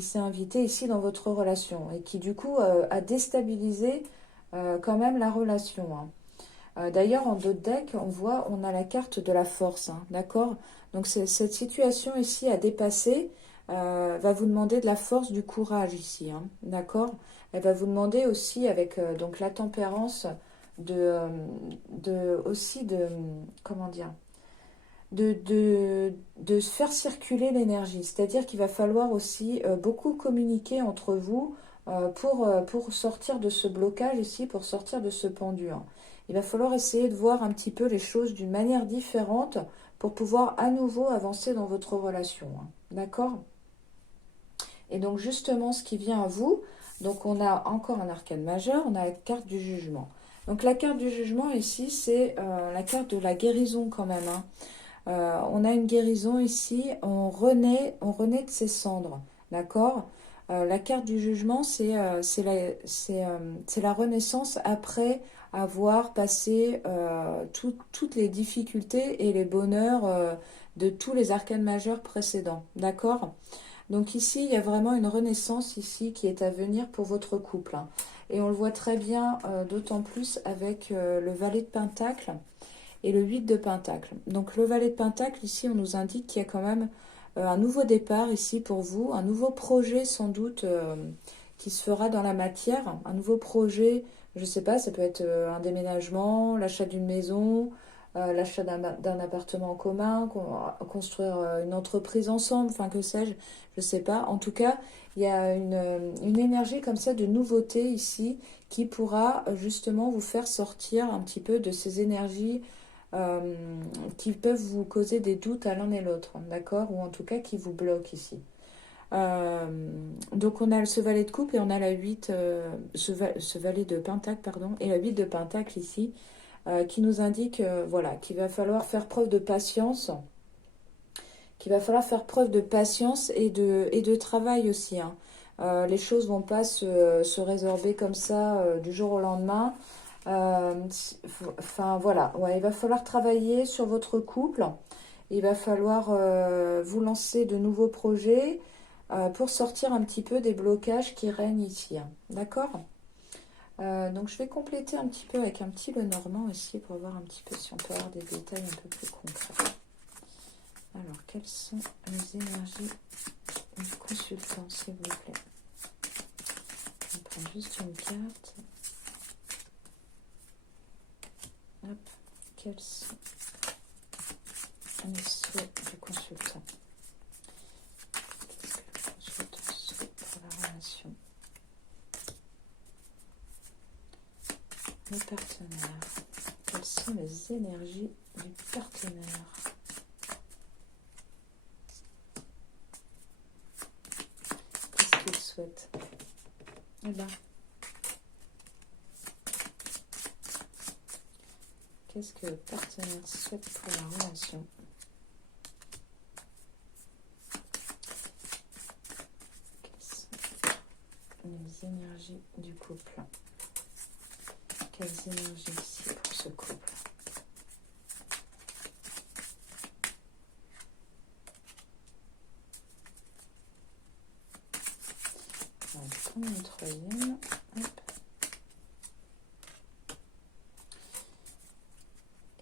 s'est invité ici dans votre relation et qui du coup a déstabilisé quand même la relation, hein. D'ailleurs, en d'autres decks, on a la carte de la force, hein, d'accord? Donc cette situation ici à dépasser va vous demander de la force, du courage ici, hein, d'accord? Elle va vous demander aussi avec donc la tempérance de, euh, aussi de comment dire de faire circuler l'énergie. C'est-à-dire qu'il va falloir aussi beaucoup communiquer entre vous pour sortir de ce blocage ici, pour sortir de ce pendu, hein. Il va falloir essayer de voir un petit peu les choses d'une manière différente pour pouvoir à nouveau avancer dans votre relation, hein. D'accord? Et donc justement, ce qui vient à vous, donc on a encore un arcane majeur, on a la carte du jugement. Donc la carte du jugement ici, c'est la carte de la guérison quand même, hein. On a une guérison ici, on renaît de ses cendres, d'accord? La carte du jugement, c'est la renaissance après avoir passé toutes les difficultés et les bonheurs de tous les arcanes majeurs précédents, d'accord? Donc ici, il y a vraiment une renaissance ici qui est à venir pour votre couple, hein. Et on le voit très bien, d'autant plus avec le valet de Pentacle et le 8 de Pentacle. Donc le valet de Pentacle, ici, on nous indique qu'il y a quand même un nouveau départ ici pour vous, un nouveau projet sans doute qui se fera dans la matière, un nouveau projet, je ne sais pas, ça peut être un déménagement, l'achat d'une maison, l'achat d'un appartement en commun, construire une entreprise ensemble, enfin que sais-je, je ne sais pas. En tout cas, il y a une énergie comme ça de nouveauté ici qui pourra justement vous faire sortir un petit peu de ces énergies euh, qui peuvent vous causer des doutes à l'un et l'autre, d'accord? Ou en tout cas qui vous bloquent ici. Euh, donc on a ce valet de coupe et on a la 8, ce valet de pentacle, pardon, et la 8 de pentacle ici, qui nous indique voilà, qu'il va falloir faire preuve de patience, qu'il va falloir faire preuve de patience et de travail aussi, hein. Les choses vont pas se résorber comme ça du jour au lendemain. Euh, Enfin voilà, ouais, il va falloir travailler sur votre couple. Il va falloir vous lancer de nouveaux projets pour sortir un petit peu des blocages qui règnent ici, hein. D'accord? Donc je vais compléter un petit peu avec un petit Lenormand ici pour voir un petit peu si on peut avoir des détails un peu plus concrets. Alors, quelles sont les énergies du consultant, s'il vous plaît? On prend juste une carte. Hop, quels sont les souhaits du consultant? Qu'est-ce que le consultant souhaite pour la relation? Le partenaire. Quelles sont les énergies du partenaire? Qu'est-ce qu'il souhaite? Eh bien, qu'est-ce que le partenaire souhaite pour la relation? Quelles sont les énergies du couple? Quelles énergies ici pour ce couple? On va prendre une troisième. Hop.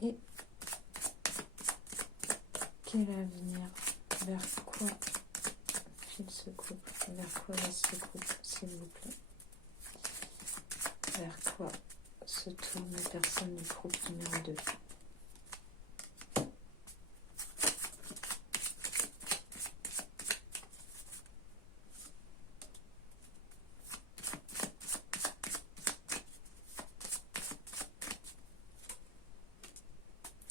Et quel avenir? Vers quoi file ce couple? Vers quoi va ce couple, s'il vous plaît? Vers quoi se tourne la personne du groupe numéro 2?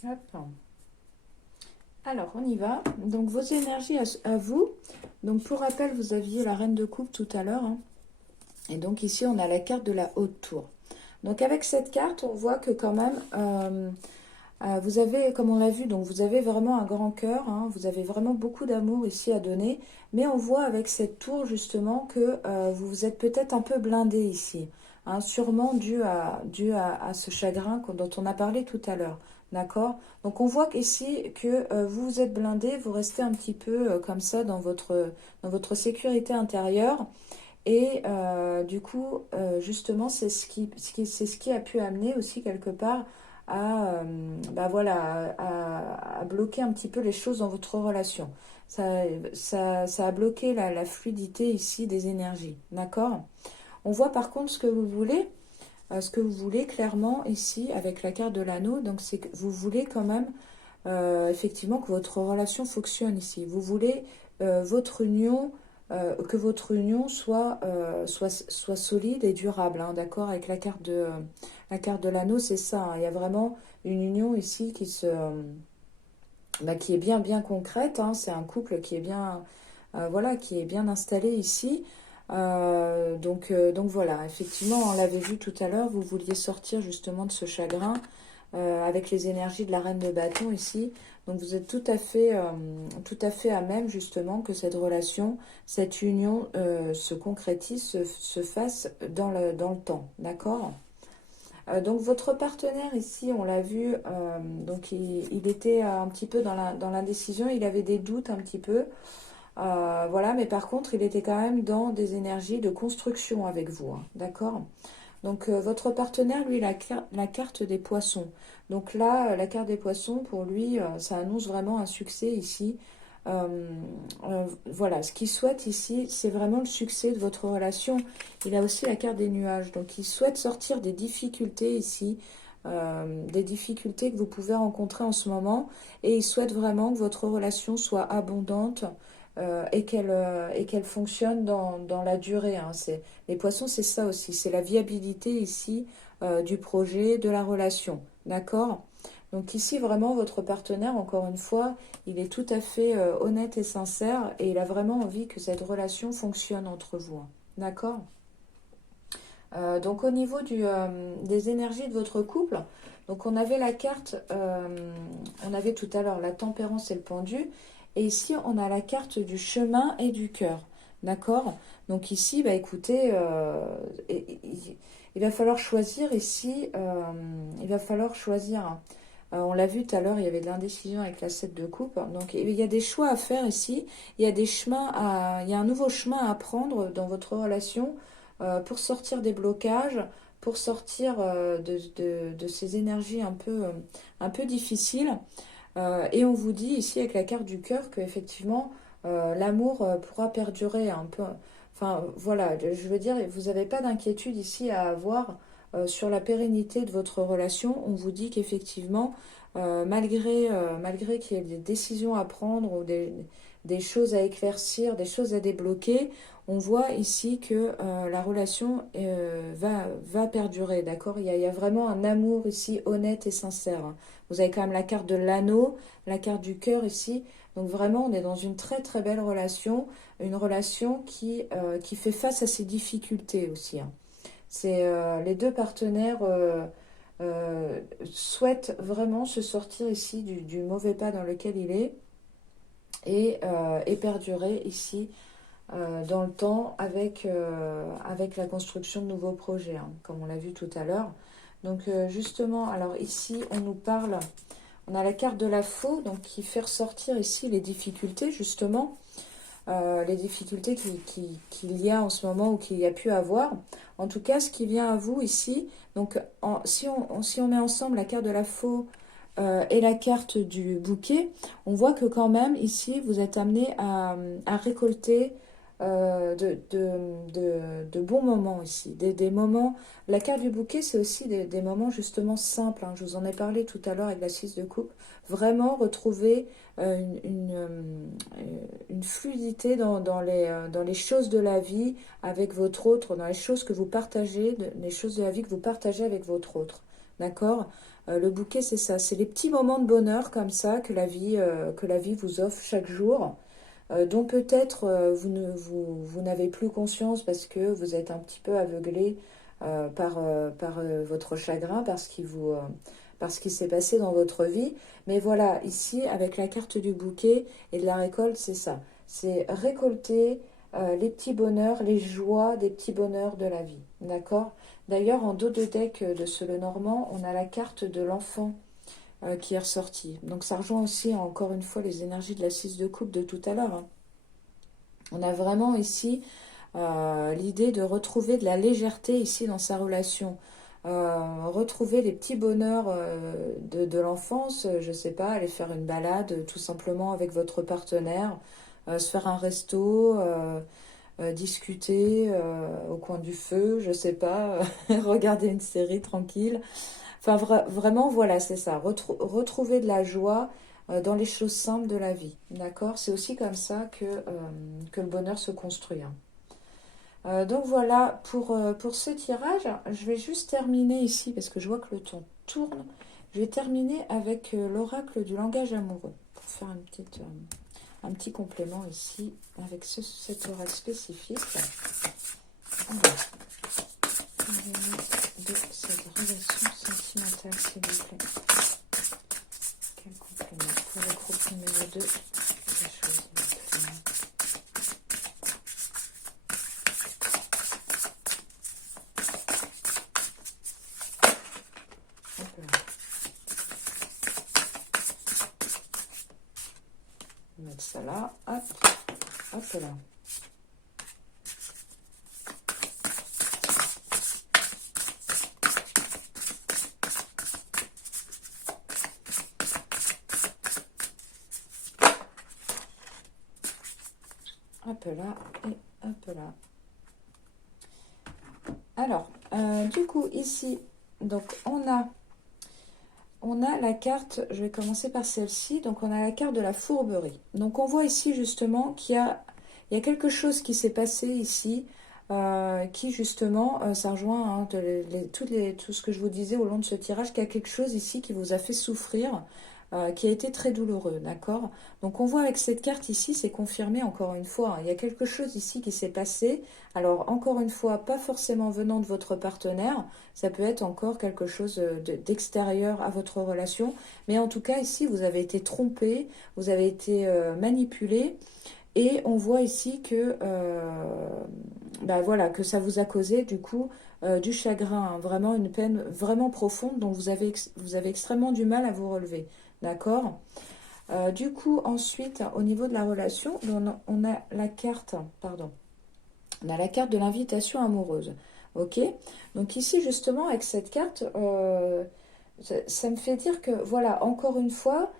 Hop. Alors, on y va. Donc, vos énergies à vous. Donc, pour rappel, vous aviez la reine de coupe tout à l'heure. Hein. Et donc, ici, on a la carte de la haute tour. Donc, avec cette carte, on voit que quand même, vous avez, comme on l'a vu, donc vous avez vraiment un grand cœur. Hein, vous avez vraiment beaucoup d'amour ici à donner. Mais on voit avec cette tour, justement, que vous vous êtes peut-être un peu blindé ici. Hein, sûrement dû à ce chagrin dont on a parlé tout à l'heure. D'accord? Donc on voit qu'ici que vous vous êtes blindé, vous restez un petit peu comme ça dans votre sécurité intérieure. Et du coup, justement, c'est ce qui a pu amener aussi quelque part bah voilà, à bloquer un petit peu les choses dans votre relation. Ça a bloqué la fluidité ici des énergies. D'accord? On voit par contre ce que vous voulez clairement ici avec la carte de l'anneau. Donc c'est que vous voulez quand même effectivement que votre relation fonctionne ici. Vous voulez votre union, que votre union soit solide et durable. Hein, d'accord? Avec la carte de l'anneau, c'est ça. Hein, il y a vraiment une union ici qui est bien concrète. Hein, c'est un couple qui est bien, voilà, qui est bien installé ici. Donc voilà, effectivement, on l'avait vu tout à l'heure, vous vouliez sortir justement de ce chagrin avec les énergies de la reine de bâton ici. Donc vous êtes tout à fait à même justement que cette relation, cette union se concrétise, se fasse dans le temps. D'accord? Donc votre partenaire ici, on l'a vu, donc il était un petit peu dans l'indécision, il avait des doutes un petit peu. Voilà, mais par contre, il était quand même dans des énergies de construction avec vous. Hein, d'accord? Donc votre partenaire, lui, la carte des poissons. Donc là, la carte des poissons, pour lui, ça annonce vraiment un succès ici. Voilà, ce qu'il souhaite ici, c'est vraiment le succès de votre relation. Il a aussi la carte des nuages. Donc il souhaite sortir des difficultés ici, des difficultés que vous pouvez rencontrer en ce moment. Et il souhaite vraiment que votre relation soit abondante. Et qu'elle fonctionne dans la durée. Hein. Les poissons, c'est ça aussi, c'est la viabilité ici du projet, de la relation. D'accord? Donc ici, vraiment, votre partenaire, encore une fois, il est tout à fait honnête et sincère et il a vraiment envie que cette relation fonctionne entre vous. Hein. D'accord? Donc au niveau des énergies de votre couple, donc on avait la carte, on avait tout à l'heure la tempérance et le pendu, et ici on a la carte du chemin et du cœur, d'accord? Donc ici, bah écoutez, il va falloir choisir ici, il va falloir choisir. Hein. On l'a vu tout à l'heure, il y avait de l'indécision avec la 7 de coupe, donc il y a des choix à faire ici, il y a un nouveau chemin à prendre dans votre relation pour sortir des blocages, pour sortir de ces énergies un peu difficiles. Et on vous dit ici avec la carte du cœur que effectivement l'amour pourra perdurer un peu. Enfin voilà, je veux dire, vous n'avez pas d'inquiétude ici à avoir sur la pérennité de votre relation. On vous dit qu'effectivement, malgré qu'il y ait des décisions à prendre ou des choses à éclaircir, des choses à débloquer, on voit ici que la relation va perdurer, d'accord? Il y a vraiment un amour ici honnête et sincère. Hein. Vous avez quand même la carte de l'anneau, la carte du cœur ici. Donc vraiment, on est dans une très très belle relation, une relation qui fait face à ses difficultés aussi. Hein. C'est les deux partenaires souhaitent vraiment se sortir ici du mauvais pas dans lequel il est et perdurer ici dans le temps avec la construction de nouveaux projets, hein, comme on l'a vu tout à l'heure. Donc justement, alors ici, on a la carte de la faux, donc qui fait ressortir ici les difficultés, justement, les difficultés qu'il y a en ce moment ou qu'il y a pu avoir. En tout cas, ce qui vient à vous ici, donc si on met ensemble la carte de la faux et la carte du bouquet, on voit que quand même ici, vous êtes amené à récolter de bons moments ici, des moments. La carte du bouquet, c'est aussi des moments justement simples, hein. Je vous en ai parlé tout à l'heure avec la 6 de coupe. Vraiment retrouver une fluidité dans les choses de la vie avec votre autre, dans les choses que vous partagez, les choses de la vie que vous partagez avec votre autre. D'accord? Le bouquet, c'est ça, c'est les petits moments de bonheur comme ça que la vie vous offre chaque jour, dont peut-être vous n'avez plus conscience parce que vous êtes un petit peu aveuglé par votre chagrin, par ce qui s'est passé dans votre vie. Mais voilà, ici, avec la carte du bouquet et de la récolte, c'est ça. C'est récolter les petits bonheurs, les joies des petits bonheurs de la vie. D'accord? D'ailleurs, en dos de deck de ce Lenormand, on a la carte de l'enfant qui est ressortie. Donc ça rejoint aussi encore une fois les énergies de la 6 de coupe de tout à l'heure, hein. On a vraiment ici l'idée de retrouver de la légèreté ici dans sa relation. Retrouver les petits bonheurs de l'enfance, je sais pas, aller faire une balade tout simplement avec votre partenaire, se faire un resto, discuter au coin du feu, je sais pas, regarder une série tranquille. Enfin, vraiment, voilà, c'est ça. Retrouver de la joie dans les choses simples de la vie. D'accord? C'est aussi comme ça que le bonheur se construit, hein. Donc voilà, pour ce tirage, je vais juste terminer ici, parce que je vois que le temps tourne. Je vais terminer avec l'oracle du langage amoureux, pour faire un petit complément ici, avec cet oracle spécifique. Alors, parlez-nous de cette relation sentimentale, s'il vous plaît. Quel complément pour le groupe numéro 2 des choses. On va mettre ça là, hop, hop là. Hop là et hop là. Alors, du coup, ici, donc on a la carte, je vais commencer par celle-ci, donc on a la carte de la fourberie. Donc on voit ici justement il y a quelque chose qui s'est passé ici, qui justement, ça rejoint hein, tout ce que je vous disais au long de ce tirage, qu'il y a quelque chose ici qui vous a fait souffrir, qui a été très douloureux, d'accord? Donc on voit avec cette carte ici, c'est confirmé encore une fois, hein, il y a quelque chose ici qui s'est passé. Alors encore une fois, pas forcément venant de votre partenaire, ça peut être encore quelque chose d'extérieur à votre relation, mais en tout cas ici, vous avez été trompé, vous avez été manipulé, et on voit ici que, bah voilà, que ça vous a causé du coup du chagrin, hein, vraiment une peine vraiment profonde dont vous avez extrêmement du mal à vous relever. D'accord? Du coup, ensuite, au niveau de la relation, on a la carte, pardon, on a la carte de l'invitation amoureuse. Ok? Donc ici, justement, avec cette carte, ça me fait dire que, voilà, encore une fois,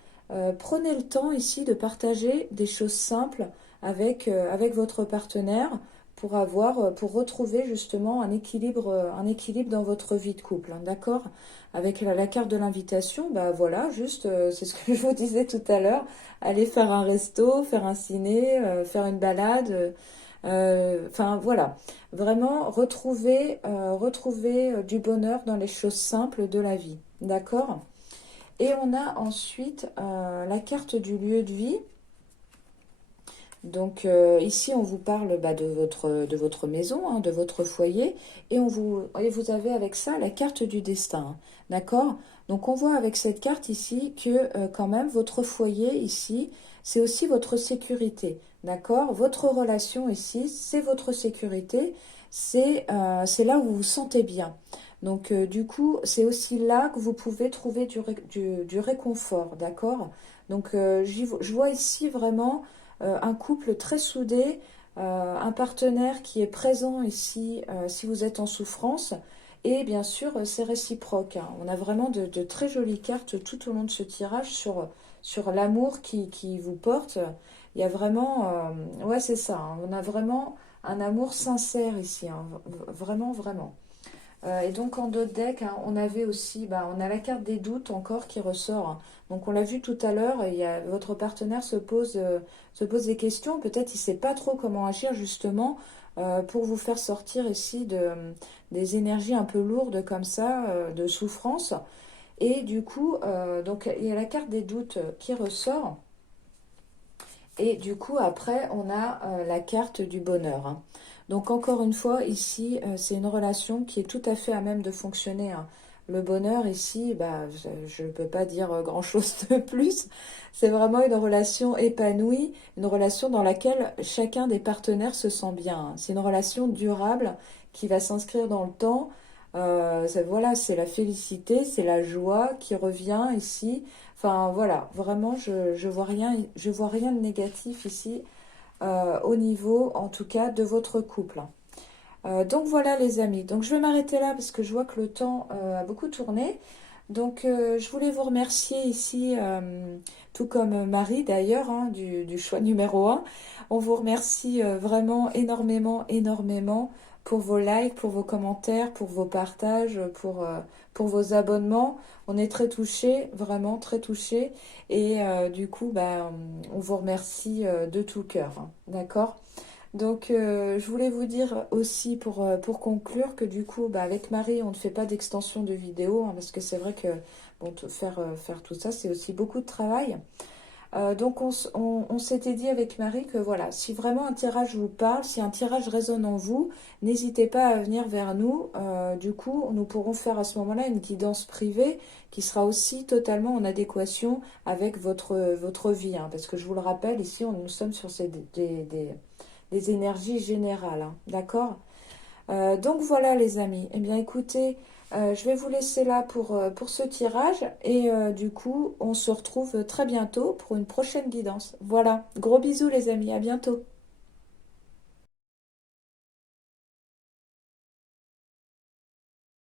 prenez le temps ici de partager des choses simples avec votre partenaire pour retrouver justement un équilibre dans votre vie de couple, hein, d'accord? Avec la carte de l'invitation, bah voilà, juste, c'est ce que je vous disais tout à l'heure, aller faire un resto, faire un ciné, faire une balade, enfin voilà, vraiment retrouver du bonheur dans les choses simples de la vie, d'accord? Et on a ensuite la carte du lieu de vie. Donc ici, on vous parle bah, de votre maison, hein, de votre foyer, et vous avez avec ça la carte du destin, hein, d'accord? Donc on voit avec cette carte ici que quand même votre foyer ici, c'est aussi votre sécurité, d'accord? Votre relation ici, c'est votre sécurité, c'est là où vous vous sentez bien. Donc du coup, c'est aussi là que vous pouvez trouver du réconfort, d'accord? Donc je vois ici vraiment un couple très soudé, un partenaire qui est présent ici si vous êtes en souffrance. Et bien sûr, c'est réciproque, hein. On a vraiment de très jolies cartes tout au long de ce tirage sur l'amour qui vous porte. Il y a vraiment, ouais, c'est ça, hein, on a vraiment un amour sincère ici, hein, vraiment, vraiment. Et donc en d'autres decks, hein, on avait aussi, bah, on a la carte des doutes encore qui ressort, hein. Donc on l'a vu tout à l'heure, votre partenaire se pose des questions. Peut-être il ne sait pas trop comment agir justement pour vous faire sortir ici des énergies un peu lourdes comme ça, de souffrance. Et du coup, donc il y a la carte des doutes qui ressort. Et du coup, après, on a la carte du bonheur, hein. Donc encore une fois, ici, c'est une relation qui est tout à fait à même de fonctionner, hein. Le bonheur, ici, bah, je ne peux pas dire grand-chose de plus. C'est vraiment une relation épanouie, une relation dans laquelle chacun des partenaires se sent bien, hein. C'est une relation durable qui va s'inscrire dans le temps. Voilà, c'est la félicité, c'est la joie qui revient ici. Enfin voilà, vraiment, je vois rien de négatif ici au niveau, en tout cas, de votre couple. Donc voilà les amis. Donc je vais m'arrêter là parce que je vois que le temps a beaucoup tourné. Donc je voulais vous remercier ici, tout comme Marie d'ailleurs, hein, du choix numéro un. On vous remercie vraiment énormément, énormément pour vos likes, pour vos commentaires, pour vos partages, pour vos abonnements. On est très touchés, vraiment très touchés. Et du coup, bah, on vous remercie de tout cœur, hein. D'accord? Donc, je voulais vous dire aussi pour conclure que du coup, bah, avec Marie, on ne fait pas d'extension de vidéo, hein, parce que c'est vrai que bon, faire tout ça, c'est aussi beaucoup de travail. Donc, on s'était dit avec Marie que voilà, si vraiment un tirage vous parle, si un tirage résonne en vous, n'hésitez pas à venir vers nous. Du coup, nous pourrons faire à ce moment-là une guidance privée qui sera aussi totalement en adéquation avec votre vie, hein, parce que je vous le rappelle, ici, nous sommes sur des énergies générales, hein, d'accord? Donc voilà les amis. Eh bien écoutez, je vais vous laisser là pour ce tirage et du coup on se retrouve très bientôt pour une prochaine guidance. Voilà, gros bisous les amis, à bientôt.